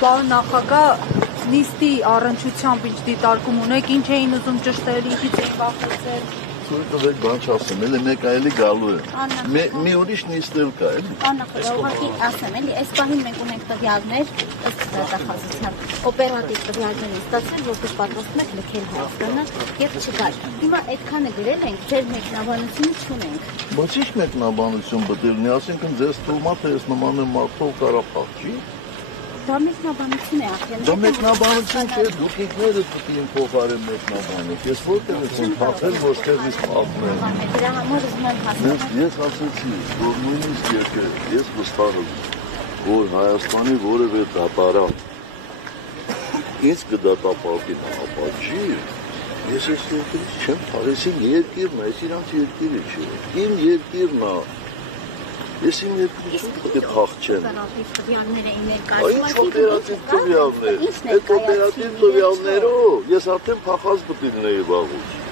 Պարոն նախագահ, նիստի առնչությամբ ինչ դիտարկում ունեք, ինչ էին ուզում ճշտել, ինչից էին վախեցել։ Ցույց բան չասեմ, էլի մեկ այլի գալու է։ Մի ուրիշ նիստ էլ կա, էլի։ Նախագահ, ուղղակի ասեմ, էլի, այս պահին մենք ունենք տվյալներ, ըստ դատախազության, օպերատիվ տվյալներ են ստացել, որպես պատրաստում եք լքել Հայաստանը եւ չգալ։ Հիմա այդքանը գրել ենք, ձեր մեկնաբանությունը չունենք։ Բայց ի՞նչ մեկնաբանություն բդելնի, ասինքն ձեզ թվում է, թե ես նման եմ մարդով Ղարաբաղ չի։ Դա մեկնաբանություն է ախր։ Դա մեկնաբանություն չէ, դուք ինքներդ պետք է փոխարեն մեկնաբանեք։ Ես որտեղ եմ փախել, որտեղից պատմել։ Դրա համար ուզում եմ հասնել։ Ես ասացի, որ նույնիսկ ես վստահ եմ, որ Հայաստանի որևէ դատարան ինձ կդատապարտի ապաչի, ես այս երկրից չեմ փախել, երկիրն է, այս իրանց երկիրը չէ։ Իմ երկիրն է։ Ես իմ երկրից պետք է փախչեմ։ Ինչ օպերատիվ տվյալներ։ Այդ օպերատիվ տվյալներով ես արդեն փախած պետք է լինեի վաղուց։